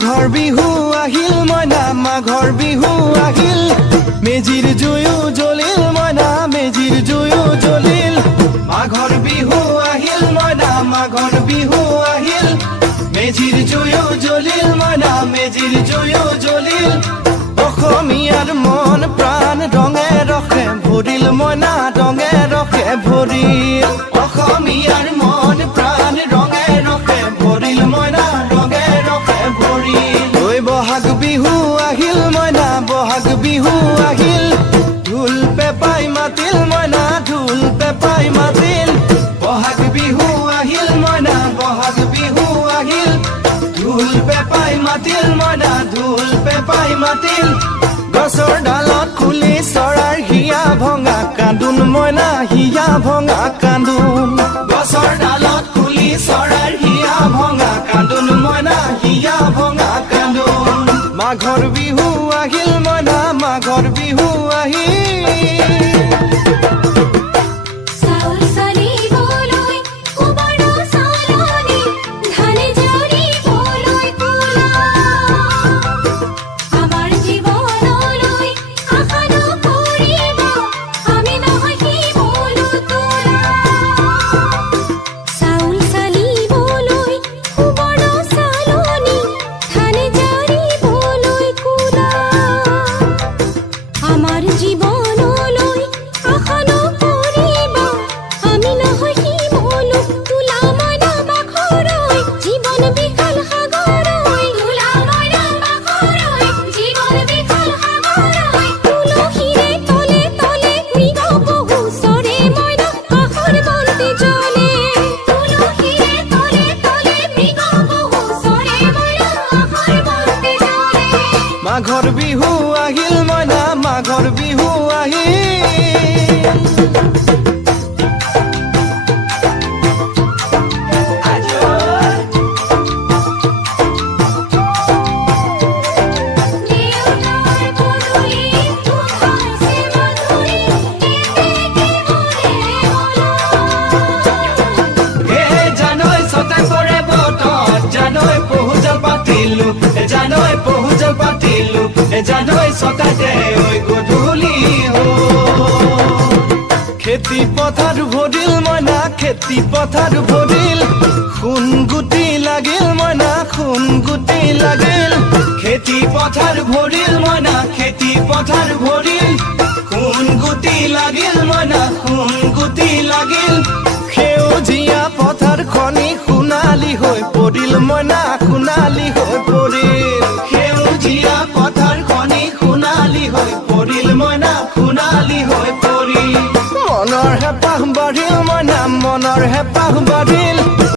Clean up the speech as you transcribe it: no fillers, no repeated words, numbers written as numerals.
মাঘৰ বিহু আহিল মইনা মাঘৰ বিহু আহিল মেজিৰ জুয়ো জ্বলিল মইনা মেজিৰ জুয়ো জ্বলিল মাঘৰ বিহু আহিল মইনা মাঘৰ বিহু আহিল মেজিৰ জুয়ো জ্বলিল মইনা মেজিৰ জুয়ো জ্বলিল অসমীয়াৰ মন প্ৰাণ ৰঙে ৰখে ভৰিল মইনা ৰঙে ৰখে ভৰিল অসমীয়াৰ মন প্ৰাণ ৰঙে ৰখে ভৰিল মইনা ৰঙে ৰখে ভৰিল ঐ বহাগ বিহু আহিল মইনা বহাগ বিহু আহিল ঢোল পেপাই মাতিল মইনা ঢোল পেপাই মাতিল বহাগ বিহু আহিল মইনা বহাগ বিহু আহিল ঢোল পেপাই মাতিল মইনা ঢোল পেপাই মাতিল গছৰ ডালত খুলি চৰাৰ হিয়া ভঙা কান্দোন মইনা হিয়া ভঙা কান্দোন গছৰ ডালত খুলি চৰাৰ হিয়া ভঙা কান্দোন মইনা হিয়া ভঙা কান্দোন মাঘৰ বিহু আহিল মইনা মাঘৰ বিহু আহিল মাঘৰ বিহু আহিল মইনা মাঘৰ বিহু জানৈ পহুজল পাতিলো জানৈ সতাতে ঐ গধূলি খেতি পথাৰ ভৰিল মইনা খেতি পথাৰ ভৰিল খুন গুটি লাগিল মইনা খুন গুটি লাগিল খেতি পথাৰ ভৰিল মইনা খেতি পথাৰ ভৰিল খুন গুটি লাগিল মইনা খুন গুটি লাগিল সেউজীয়া পথাৰ খনি সোণালী হৈ পৰিল মইনা সোণালী হৈ পৰিল সেউজীয়া পথাৰ খনি সোণালী হৈ পৰিল মইনা সোণালী হৈ পৰিল মনৰ হেঁপাহ বাঢ়িল মইনা মনৰ হেঁপাহ বাঢ়িল